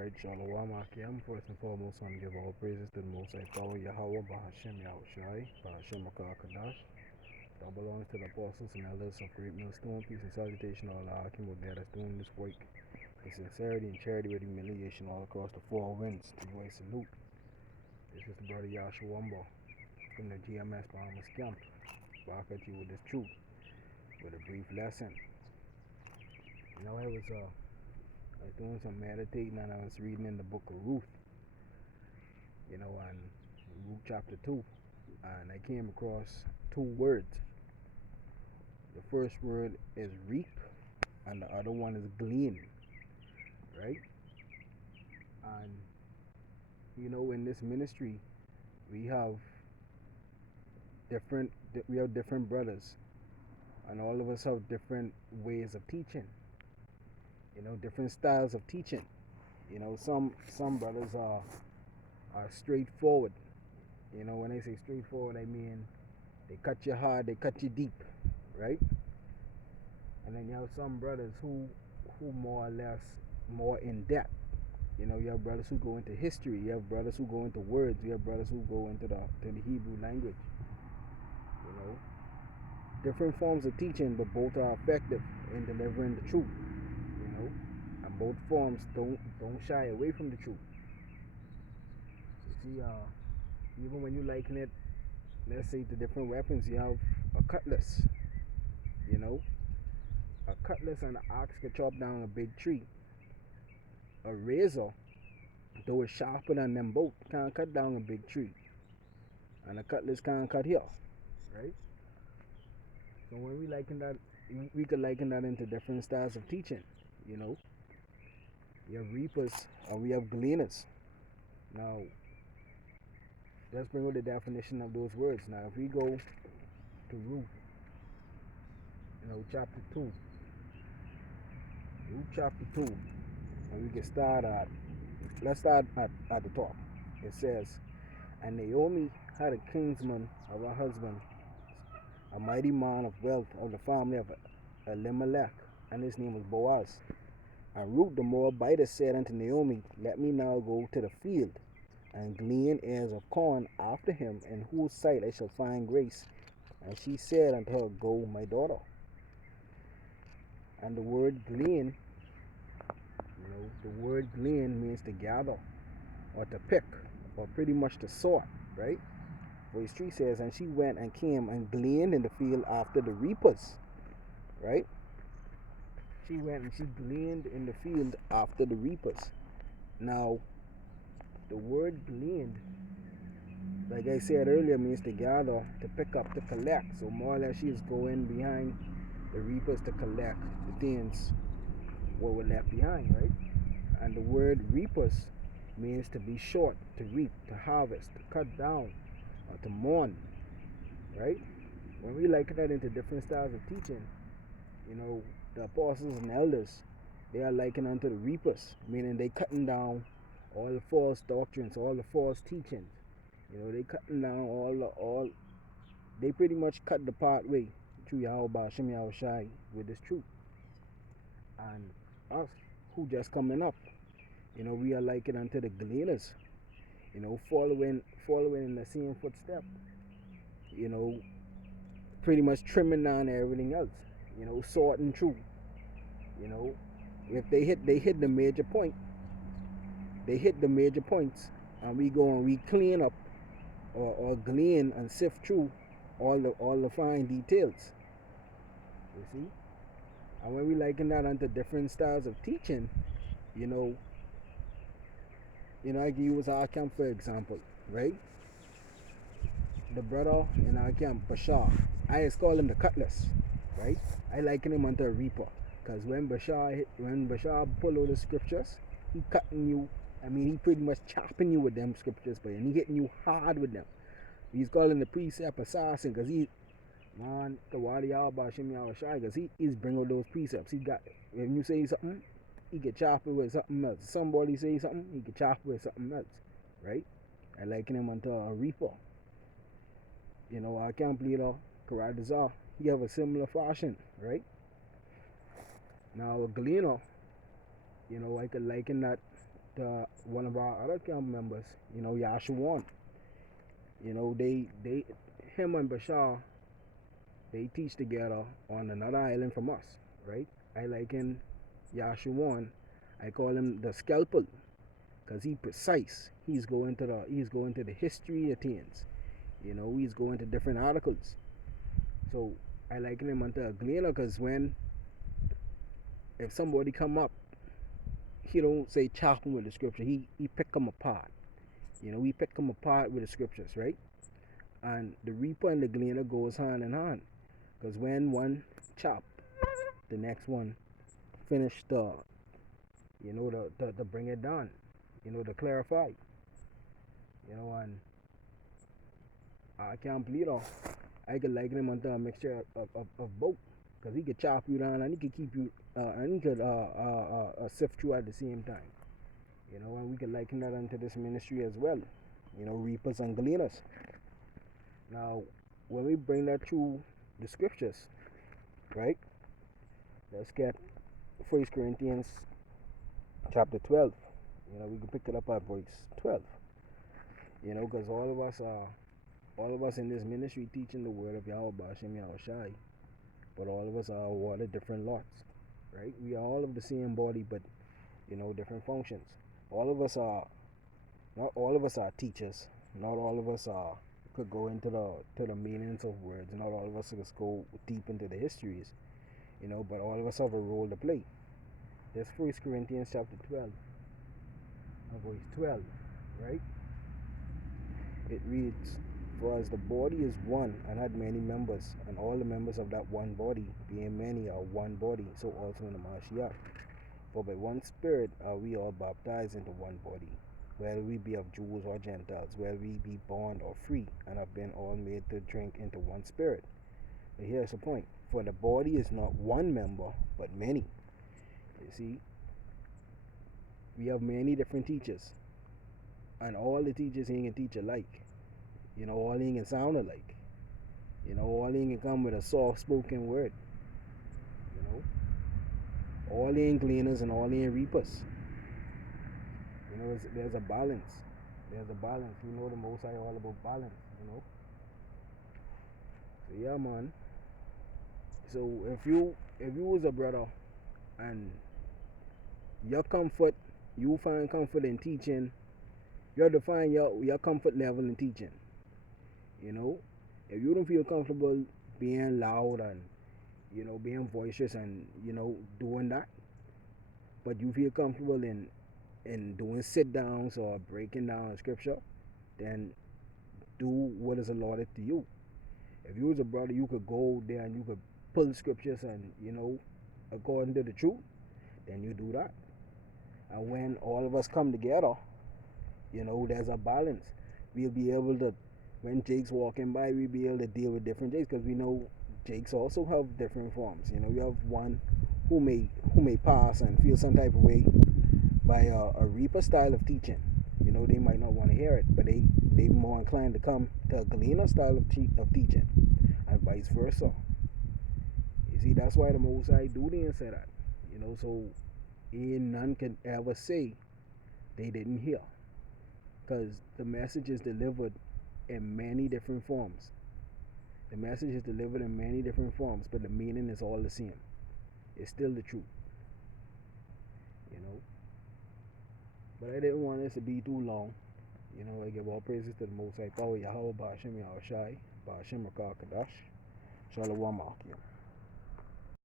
Alright, Shalom Akim. First and foremost, I'm give all praises to the Most High Power, Yahweh, Bahashem Yahushai, Bahashem Akakadash. That belongs to the apostles and elders of Great Millstone. Peace and salutation to all the Akim with that that's doing this work. With sincerity and charity with humiliation all across the four winds. To you I salute. This is the brother Yahshua from the GMS Bahamas Camp. Back at you with this truth, with a brief lesson. I was doing some meditating and I was reading in the book of Ruth, and Ruth chapter 2, and I came across two words. The first word is reap, and the other one is glean, right? And in this ministry, we have different brothers, and all of us have different ways of teaching. Different styles of teaching. Some brothers are straightforward. When I say straightforward, I mean they cut you hard, they cut you deep, right? And then you have some brothers who more or less more in depth. You have brothers who go into history, you have brothers who go into words, you have brothers who go into the Hebrew language. Different forms of teaching, but both are effective in delivering the truth. And both forms don't shy away from the truth. You see, even when you liken it, let's say, to different weapons, you have a cutlass. A cutlass and an axe can chop down a big tree. A razor, though it's sharper than them both, can't cut down a big tree. And a cutlass can't cut here, right? So when we liken that, we could liken that into different styles of teaching. We have reapers and we have gleaners. Now, let's bring out the definition of those words. Now, if we go to Ruth, chapter 2. Ruth chapter 2, and we can let's start at the top. It says, and Naomi had a kinsman of her husband, a mighty man of wealth of the family of Elimelech, and his name was Boaz. And Ruth the Moabitess said unto Naomi, let me now go to the field, and glean ears of corn after him, in whose sight I shall find grace. And she said unto her, go, my daughter. And the word glean, means to gather, or to pick, or pretty much to sort, right? Verse 3 says, and she went and came and gleaned in the field after the reapers, right? She went and she gleaned in the field after the reapers. Now, the word gleaned, like I said earlier, means to gather, to pick up, to collect. So more or less she is going behind the reapers to collect the things what were left behind, right? And the word reapers means to be short, to reap, to harvest, to cut down, or to mourn, right? When we liken that into different styles of teaching, the apostles and elders, they are likened unto the reapers, meaning they cutting down all the false doctrines, all the false teachings. They cutting down they pretty much cut the pathway to Yahweh Bahashem Yahushai with this truth. And us who just coming up, we are likened unto the Gleaners, following in the same footstep, pretty much trimming down everything else, sorting through. If they hit the major point, and we go and we clean up or glean and sift through all the fine details. You see? And when we liken that onto different styles of teaching, I can use our camp for example, right? The brother in our camp, Bashar, I just call him the cutlass, right? I liken him unto a reaper, because when Bashar pull out the scriptures, he cutting you. He pretty much chopping you with them scriptures, but he hitting you hard with them. He's calling the precept assassin, because because he's bringing out those precepts. When you say something, he can chop it with something else. Somebody say something, he can chop it with something else, right? I liken him unto a reaper. Our camp leader, Karadazar, he have a similar fashion, right? Now a gleaner, I could liken that one of our other camp members, Yashawan. They him and Bashar, they teach together on another island from us, right? I liken Yashawan, I call him the scalpel, because he precise. He's going to the history of things. He's going to different articles. So I liken him unto a gleaner, because if somebody come up, he don't say chop him with the scripture. He pick them apart. We pick them apart with the scriptures, right? And the reaper and the gleaner goes hand in hand, because when one chop, the next one finish to bring it down, to clarify, and I can't believe it. I could liken him unto a mixture of both, because he could chop you down and he could keep you, and he could sift you at the same time. And we could liken that unto this ministry as well. Reapers and gleaners. Now, when we bring that through the scriptures, right? Let's get 1 Corinthians chapter 12. We can pick it up at verse 12. Because all of us in this ministry teaching the word of Yahweh Ba'ashem Yahushai, but all of us are awarded different lots, right? We are all of the same body, but different functions. Not all of us are teachers. Not all of us could go into the meanings of words. Not all of us could go deep into the histories, but all of us have a role to play. That's 1 Corinthians chapter 12, verse 12, right? It reads, "For as the body is one and had many members, and all the members of that one body, being many, are one body, so also in the Mashiach. For by one Spirit are we all baptized into one body, whether we be of Jews or Gentiles, whether we be bond or free, and have been all made to drink into one Spirit." But here's the point. For the body is not one member, but many. You see, we have many different teachers, and all the teachers ain't can teach alike. All ain't can sound alike. All ain't can come with a soft-spoken word. All ain't gleaners and all ain't reapers. There's a balance. There's a balance. The Most High all about balance. So yeah, man. So if you was a brother and you find comfort in teaching, you have to find your comfort level in teaching. If you don't feel comfortable being loud and being boisterous and doing that, but you feel comfortable in doing sit downs or breaking down scripture, then do what is allotted to you. If you was a brother, you could go there and you could pull scriptures and according to the truth, then you do that. And when all of us come together, there's a balance. We'll be able to, when Jake's walking by, we'll be able to deal with different Jakes, because we know Jakes also have different forms. You have one who may pass and feel some type of way by a reaper style of teaching. They might not want to hear it, but they more inclined to come to a gleaner style of teaching, and vice versa. You see, that's why the Most High do didn't say that. So none can ever say they didn't hear, because the message is delivered in many different forms. The message is delivered in many different forms, but the meaning is all the same. It's still the truth. But I didn't want this to be too long. I give all praises to the Most High Power, Yahweh Ba'ashem Yahushai, Ba'ashem Rakah Kadash, Shalom Akim.